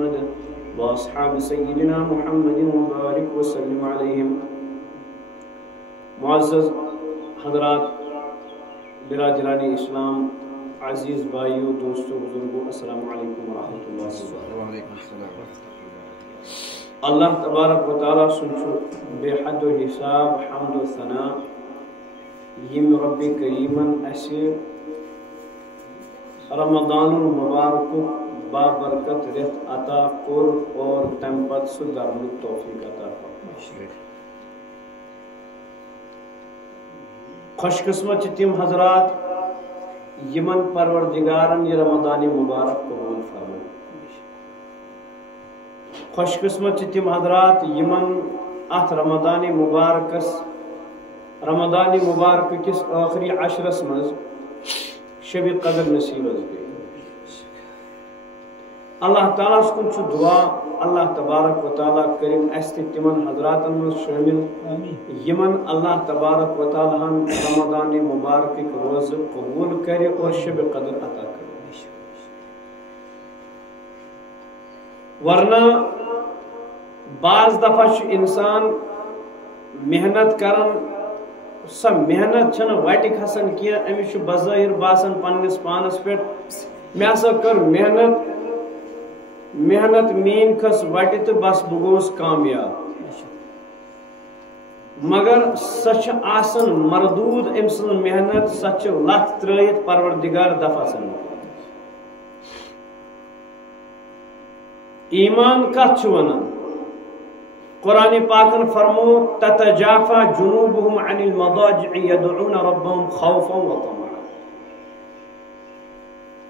محمد وأصحاب سيدنا محمد وبارك وسلم عليهم. معزز حضرات، برادران اسلام، عزیز بھائیو، دوستو، بزرگو، السلام علیکم ورحمۃ اللہ وبرکاتہ. اللہ تبارک و تعالیٰ سنچو بے حد و حساب حمد و ثناء یم رب کریمن اسے رمضان المبارک بابرکت رت عطا کور اور تم پت سہ درن توفیق عطا فرمائے. خوش قسمت تم حضرات یمن پروردگارن یہ رمضان مبارک قبول فرمائے. خوش قسمت تم حضرات یمن ات رمضان مبارک کس آخری عشرس مز شب قدر نصیب گئی. اللہ تعالیٰ کن دعا اللہ تبارک و تعالیٰ کریم اس تمن حضرات من شامل یمن اللہ تبارک و تعالیٰ رمضان مبارک روز قبول کرے اور شب قدر عطا کرے. ورنہ بعض دفعہ انسان محنت کرن، سا محنت چھن وٹ کھسان کی امس بظاہر باسان پنس پانس پہ میں ہسا کر محنت مین کھس وٹ تو بس بہ گوس کامیاب، مگر سا آسان مردود ام سن محنت سا لت ترائت پروردگار دفعہ سن. ایمان کت ونان قرآن پاکن فرمو تتجافى جنوبهم عن المضاجع يدعون ربهم خوفا وطمعا.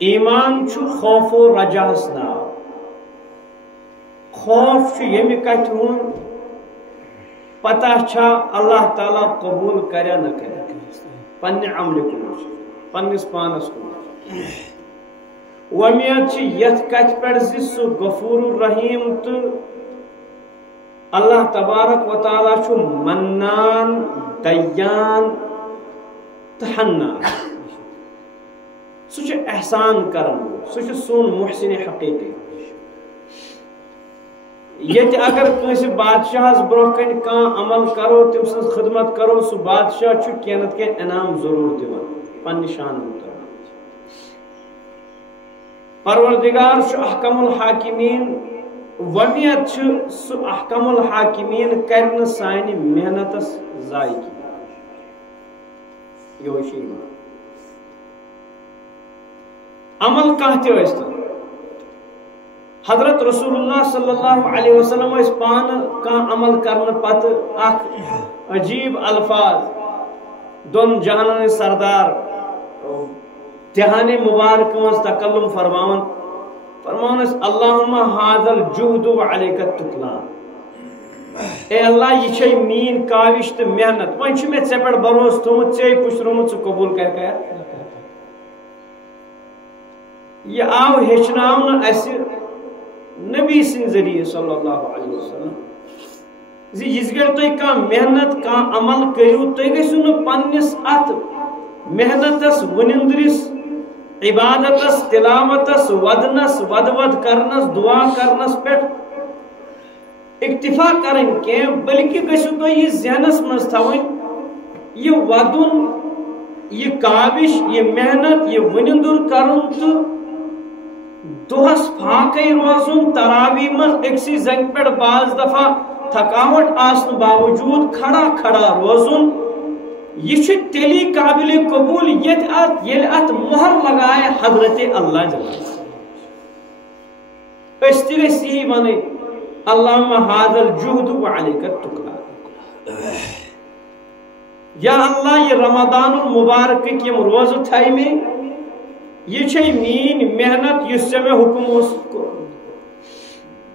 ایمان چھو خوف و رجاس ناو. خوف چھو یمی کت ہون پتہ چھا اللہ تعالیٰ قبول کریا نہ کریا پنہ عمل کن پنس پانس کن. ومید چھ یت کت پہ سہ غفور الرحیم تو اللہ تبارک و تعالیٰ چھو منان دیان تحنان. سہ احسان کرن سہ سون محسن حقیقی. یت اگر کنس بادشاہس برہ کن کان عمل کرو تم سن خدمت کرو سہ بادشاہ چھو کینت کے انعام ضرور دیوان پنہ شان مطابق. پروردگار چھو احکم الحاکمین. ومیت سہ احکم الحاکمین کرن سانہ محنتس ضائع کی. یہ عمل کھانا تہ حضرت رسول اللہ صلی اللہ علیہ وسلم اس پان کان عمل کرنے پتہ اخ عجیب الفاظ دون جہانن سردار دہانے مبارک مز تکلم فرماون اللہم ھذا الجہد وعلیک التکلان. اے اللہ یہ چھ مین کاوش تو محنت ون چھ میں ژے پہ بروس تھومت ژے پشرومت ژٕ قبول کر. یہ آو ہیچناون اس نبی سن ذریعہ صلی اللہ علیہ وسلم یس گر تھی کان محنت کان عمل کرو تھی گھو نا پنس ات محنتس ونندرس عبادتس تلاوتس ودنس ود کرنس دعا کرنس پہ اکتفا کرن کی بلکہ گھو تھی یہ ذہنس مز تھوین یہ ودن یہ کاوش یہ محنت یہ ونندر کرن تو دہس پھاکے روزن تراوی من اکسی زنگ پہ بعض دفعہ تھکاوٹ آسن باوجود کھڑا کھڑا روزن یہ تیلی قابل قبول یل ات مہر لگائے حضرت اللہ جل اس یہی ون اللہم ھذا الجہد وعلیک التکلان. یا اللہ یہ رمضان المبارک یم روز تھائی میں یہ مین محنت اس میں حکم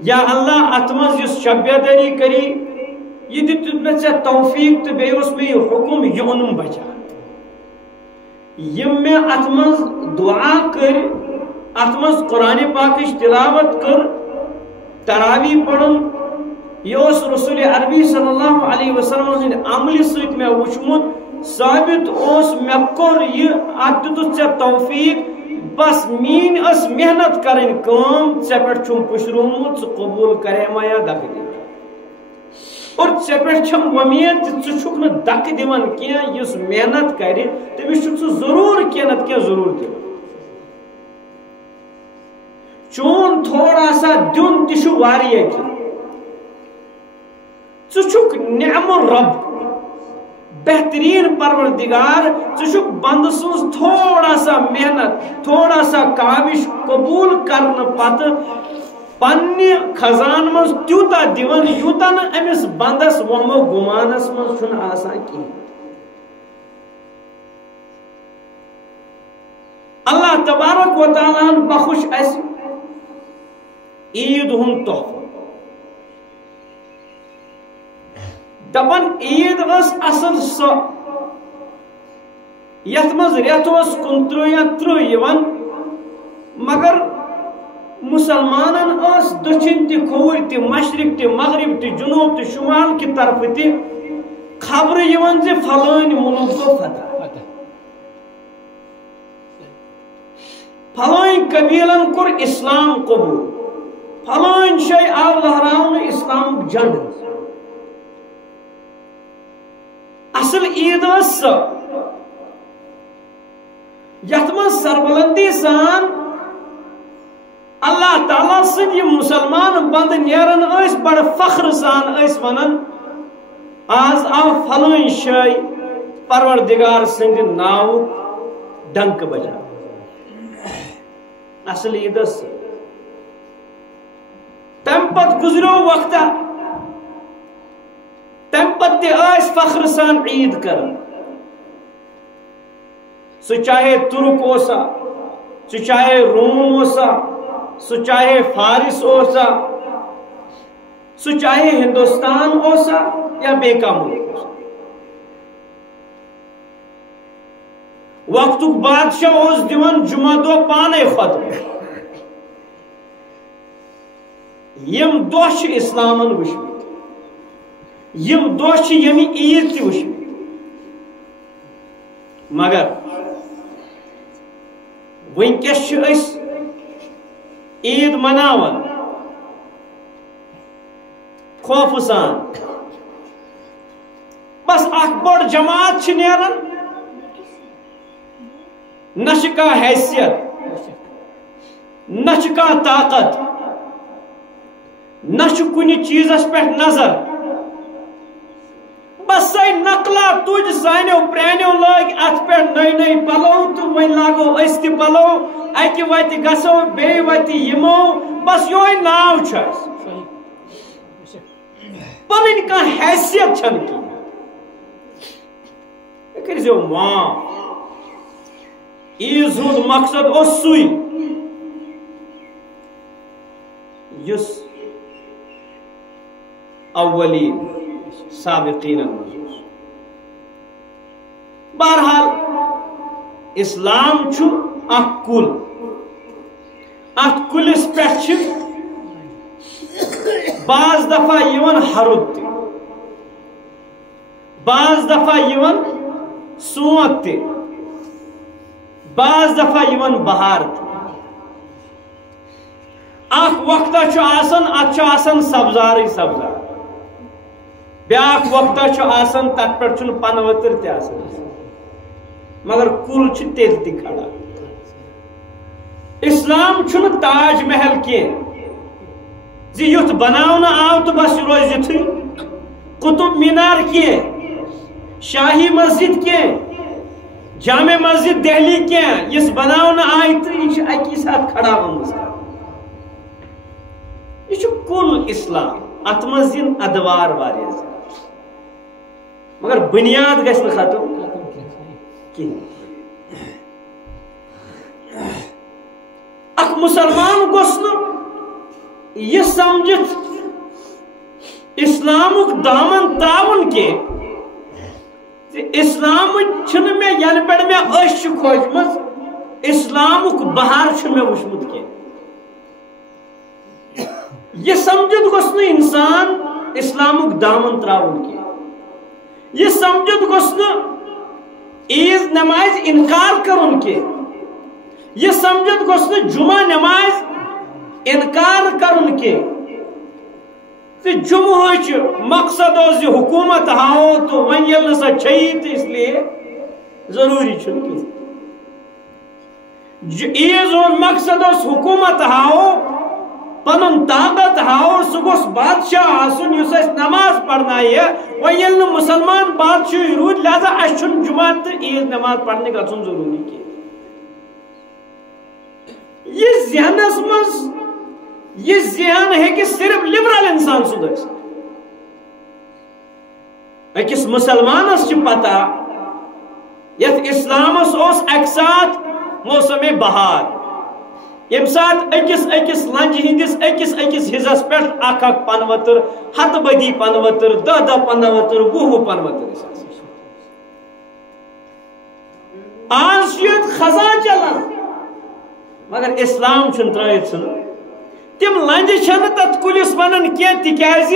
یا اللہ ات مز شبیہ دری کری یہ دت میں توفیق تو بیس میں یہ حکم یہ اونم بچا یم میں ات مز دعا کر ات مز قرآن پاکش تلاوت کر تراوی پڑھن یہ رسول عربی صلی اللہ علیہ وسلم عمل ست میں وچمت ثابت اس میں کور یہ ات دت توفیق بس مین اس محنت کرن کام ژے پٮ۪ٹھ چھُم پُشرومُت ژٕ قبوٗل کرے ما یا دکہٕ دِوان اور ژے پٮ۪ٹھ چھم وۄمید ژٕ چھُکھ نہٕ دکہٕ دِوان کینٛہہ یُس محنت کرِ تٔمِس چھُکھ ژٕ ضروٗر کینٛہہ نتہٕ کینٛہہ ضروٗر دِوان چون تھوڑا سا دیُن تہِ چھُ واریاہ کینٛہہ ژٕ چھُکھ نعم الرب بہترین پروردگار ژٕ چھُکھ بندٕ سٕنٛز تھوڑا سا محنت تھوڑا سا کاوش قبوٗل کرنہٕ پتہٕ پننہِ خزانہٕ منٛز تیوٗتاہ دِوان یوٗتاہ نہٕ أمِس بندس وہمو گُمانس منٛز چھُنہٕ آسان کِہیٖنۍ اللہ تبارک و تعالیٰ ہن بخش اسہِ عید ہُنٛد تحفہٕ دپان عید ٲس اصل سۄ یتھ منٛز رٮ۪تھ اوس 29 یا 30 یِوان مگر مسلمانن ٲس دٔچھِنۍ تہِ کھووٕرۍ تہِ مشرق تہِ مغرب تہِ جنوب تہِ شمال کہِ طرفہٕ تہِ خبرٕ یِوان زِ فلٲنۍ مُلک گوٚو فتح فلٲنۍ قبیٖلن کوٚر اسلام قبوٗل فلٲنۍ جایہِ آو لہراونہٕ اسلامُک جنڈٕ اصل عید ٲس سۄ یتھ منٛز سربلندی سان اللہ تعالیٰ سٕنٛدۍ یِم مُسلمان بنٛدٕ نیران ٲسۍ بڑٕ فخر سان ٲسۍ ونان آز آو فلٲنۍ جایہِ پروردگار سٕنٛدِ ناوُک ڈنکہٕ بجاونہٕ اصل عید ٲس سۄ تمہِ پتہٕ گُزریو وقتہ تمہِ پتہٕ تہِ ٲسۍ فخر سان عید کران سُہ چاہے ترک اوسا سُہ چاہے روم اوسا سُہ چاہے فارس اوسا سُہ چاہے ہندوستان اوسا یا بیٚیہِ کانٛہہ مُلک اوسا وقتُک بادشاہ اوس دِوان جمعہ دۄہ پانے خطبہٕ یِم دۄہ چھِ اسلامن وٕچھمٕتۍ یِم دۄہ چھِ ییٚمہِ عید تہِ وٕچھمٕتۍ مگر وٕنکیٚس چھِ أسۍ عید مناوان خوفہٕ سان بس اکھ بٔڑ جماعت چھِ نیران نہ چھِ کانٛہہ حیثیت نہ چھِ کانٛہہ طاقت نہ چھُ کُنہِ چیٖزس پٮ۪ٹھ نظر بس سۄے نقلا تُج سانیو پرٛانیو لٲگۍ اتھ پٮ۪ٹھ نٔے نٔے پلو تہٕ وۄنۍ لاگو أسۍ تہِ پلو اکہِ وتہِ گژھو بیٚیہِ وتہِ یِمو بس یہوے ناو چھُ اسہِ پنٕنۍ کانٛہہ حیثیت چھنہٕ کینٛہہ تُہۍ کٔرۍزیو معاف عیٖذ ہُنٛد مقصد اوس سُے یُس اولین سابقین المنظور بہرحال اسلام چھُ اکھ کُل اتھ کُلِس پٮ۪ٹھ چھِ بعض دفعہ یِوان ہرُد تہِ بعض دفعہ یِوان سونت تہِ بعض دفعہ یِوان بہار تہِ اکھ وقتہ چھُ آسان اتھ چھُ آسان سبزارٕے سبزار بیاکھ وقتہ چھُ آسان تتھ پٮ۪ٹھ چھُنہٕ پنہٕ ؤتٕر تہِ آسان مگر کُل چھُ تیٚلہِ تہِ کھڑا اسلام چھُنہٕ تاج محل کینٛہہ زِ یُتھ بناونہٕ آو تہٕ بس یہِ روزِ یِتھُے قطب مینار کینٛہہ شاہی مسجد کینٛہہ جامع مسجد دہلی کینٛہہ یُس بناونہٕ آیہِ تہٕ یہِ چھِ اکی ساتہٕ کھڑا گٔمٕژ یہِ چھُ کُل اسلام اتھ منٛز یِن ادوار واریاہ زیادٕ مگر بنیاد گژھِ نہٕ ختم کینٛہہ اکھ مسلمان گوٚژھ نہٕ یہِ سمجھِتھ اسلامُک دامن تراوُن کینٛہہ زِ اسلامٕچ چھنہٕ مےٚ ینہٕ پٮ۪ٹھ مےٚ أچھ چھِ کھوجمٕژ اسلامُک بہار چھُ مےٚ وٕچھمُت کینٛہہ یہ سمجھت گوٚژھ نہٕ انسان اسلامُک دامن تراوُن کینٛہہ یہ سمجھت گوٚژھ نہٕ عیٖذ نمازِ انکار کرُن کینٛہہ یہ سمجھت گوس جمعہ نماز انکار کرن کی جمعہ مقصد حکومت ہاؤ تو ون یل نسا چھی تو اس لیے ضروری چھ عیز مقصد حکومت ہاؤ پن طاقت ہاؤ سہ گوس بادشاہ آسن اس نماز پڑھنا ون یل مسلمان بادشاہ رود لہذا اس جمعہ تو عیز نماز پڑھنے گھن ضروری کی یہ ذہنس مز یہ ذہن ہے صرف لبرل انسان سند اکس مسلمانس پتہ یت اسلامس اک ساتھ موسم بہار یم سات اکس لنجہ ہندس اکس حصس پہ اک پنوتر ہتھ بدی پنوتر دہ پنوتر وہ پنوتر آج خزاں چلان مگر اسلام ترائت ثن تم لنجہ چھن تت کلس ونان کی تکیاز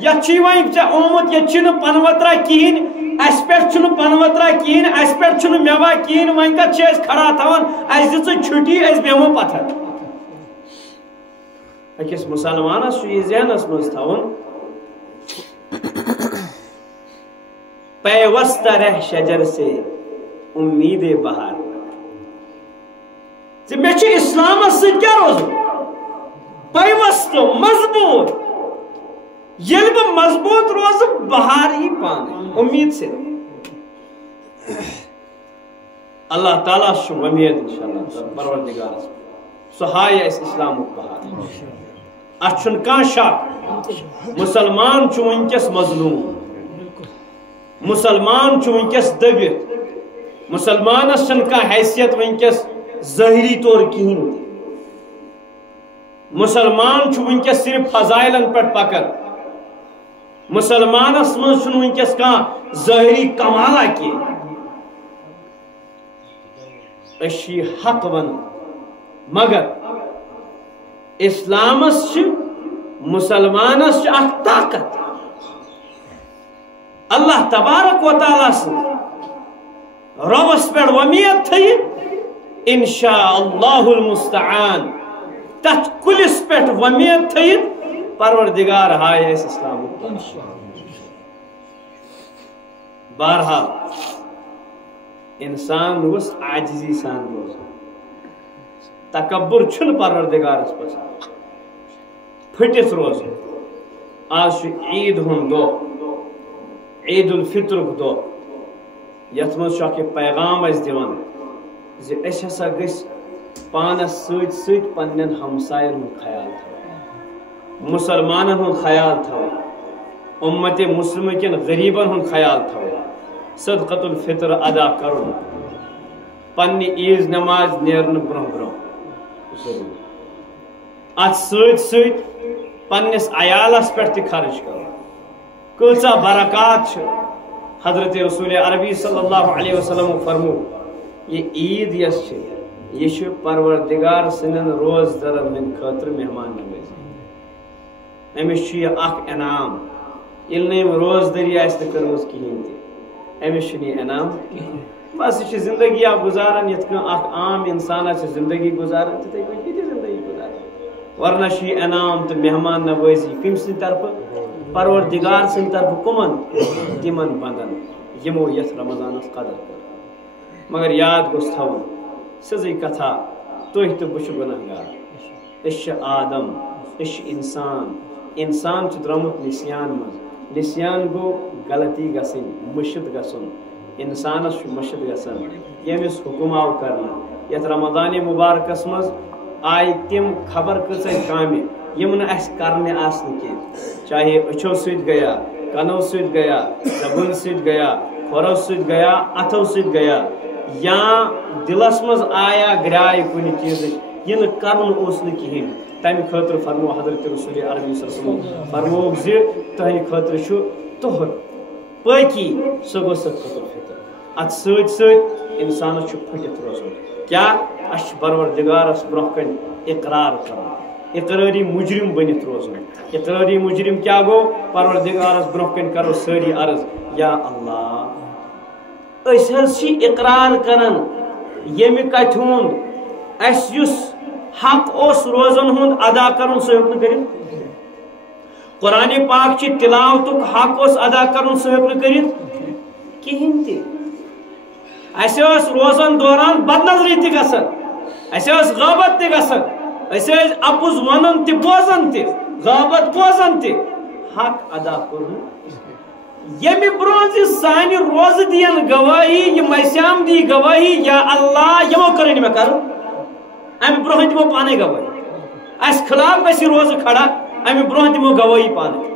یت آمت یت پنوترا کہین اس پہ پنوترا کہین اس پہ میوا کہین ون کت کھڑا تھوان اس دژ چھٹی اس بیمو پتھر اکس مسلمانس یہ ذہنس مز تھون پیوستہ رہ شجر سے امید بہار مے اسلامس ست کیا روز پیوست مضبوط یل بہ مضبوط روز بہار ہی پانے امید سے اللہ تعالیٰ امید انشاءاللہ پروردگار سہ ہائے اس اسلام بہار ات کان شک مسلمان ونکس مظلوم مسلمان ونکس دبت مسلمانس کان حیثیت ونکس ظاہری طور کہین مسلمان ونکس صرف فضائلن پہ پکر مسلمانس مز ونکس کان ظاہری کمالہ کی اسی حق ون مگر اسلامس مسلمانس اخ طاقت اللہ تبارک و تعالیٰ سے ربس پہ ومید تھی انشاء اللہ المستعان تت کلس پہ ومید تھی پروردگار ہائے اس اسلام بہرحال انسان روز عاجزی سان روز تکبر چھن پروردگارس پسند پھٹس روز آج عید ہند دو عید الفطر دو یت مز پیغام اس دیوان زِ أسۍ ہسا گٔژھۍ پانس سۭتۍ سۭتۍ پننٮ۪ن ہمساین ہُنٛد خیال تھاوُن مسلمانن ہُنٛد خیال تھاوُن اُمتِ مسلمہ کٮ۪ن غریبن ہُنٛد خیال تھاوُن صدقۃ الفطر ادا کرُن پننہِ عیٖز نماز نیرنہٕ برونٛہہ برونٛہہ ضروٗری اتھ سۭتۍ سۭتۍ پننِس عیالس پٮ۪ٹھ تہِ خرچ کرُن کۭژاہ برکات چھِ حضرت رسول عربی صلی اللہ علیہ وسلم فرمو یہ عید یس یہ پروردگار سندن روز درن ہند خاطر مہمان نوازی امس یہ اخ انعام یل نم روز دری آس کرمز کہین تہ امس یہ انعام بس یہ زندگی گزاران یت کن اخ عام انسان زندگی گزاران تتھے پٲٹھۍ یہ زندگی گزاران ورنہ یہ انعام تو مہمان نوازی کم سند طرف پروردگار سند طرف کمن تمن بندن یمو یت رمضانس قدر کر مگر یاد گوس تھاون سزی کتھا تُہۍ تہٕ بہٕ چھُ گناہگار أسۍ چھِ آدم أسۍ چھِ انسان چھُ درٛامُت نسیان منٛز نسیان گوٚو غلطی گژھٕنۍ مٔشِد گژھُن انسانس چھُ مٔشِد گژھان ییٚمِس حُکم آو کرنہٕ یتھ رمضانِ مبارکس منٛز آیہِ تِم خبر کۭژاہ کامہِ یِم نہٕ اَسہِ کرنہِ آسنہٕ کینٛہہ چاہے أچھو سۭتۍ گیا کنو سۭتۍ گیا زبٲنۍ سۭتۍ گیا کھۄرو سۭتۍ گیا اتھو سۭتۍ گیا یا دلس مز آیا گرائے کن چیز یہ کرن اس کہین تمہ خاطر فرمو حضرت رسول عربی صلی اللہ علیہ وسلم فرموک زِ تہندِ خاطر چھُ طہر پاکی سۄ گوٚو صدقۃ الفطر ات سۭتۍ سۭتۍ انسانس چھُ پھٹِتھ روزُن کیا اَسہِ چھُ پروردگارس برونٛہہ کَنہِ اقرار کرُن اقراری مجرم بنِتھ روزُن اقراری مجرم کیا گوٚو پروردگارس برونٛہہ کَنہِ کرو سٲری عرض یا اللہ اقرار کران یمہ کتھ ہند اس یس حق اس روزن ہند ادا کرن سہ ہیوک نہ کرت قرآن پاک چہ تلاوتک حق اس ادا کرن سہ ہیوک نہ کرت کہین تہ اسہ اس روزن دوران بد نظری تہ گژھان اسہ اس غیبت تہ گژھان اسہ اپز ونن تہ بوزن تہ غیبت بوزن تہ حق ادا کرن یمی برونز سانہ روز دین گواہی یہ میسام دی گواہی یا اللہ یمو کرن میں کر ام برونہ دمو پانے گواہی اس خلاف گژھِ روز کھڑا ام برونہ دمو گواہی پانے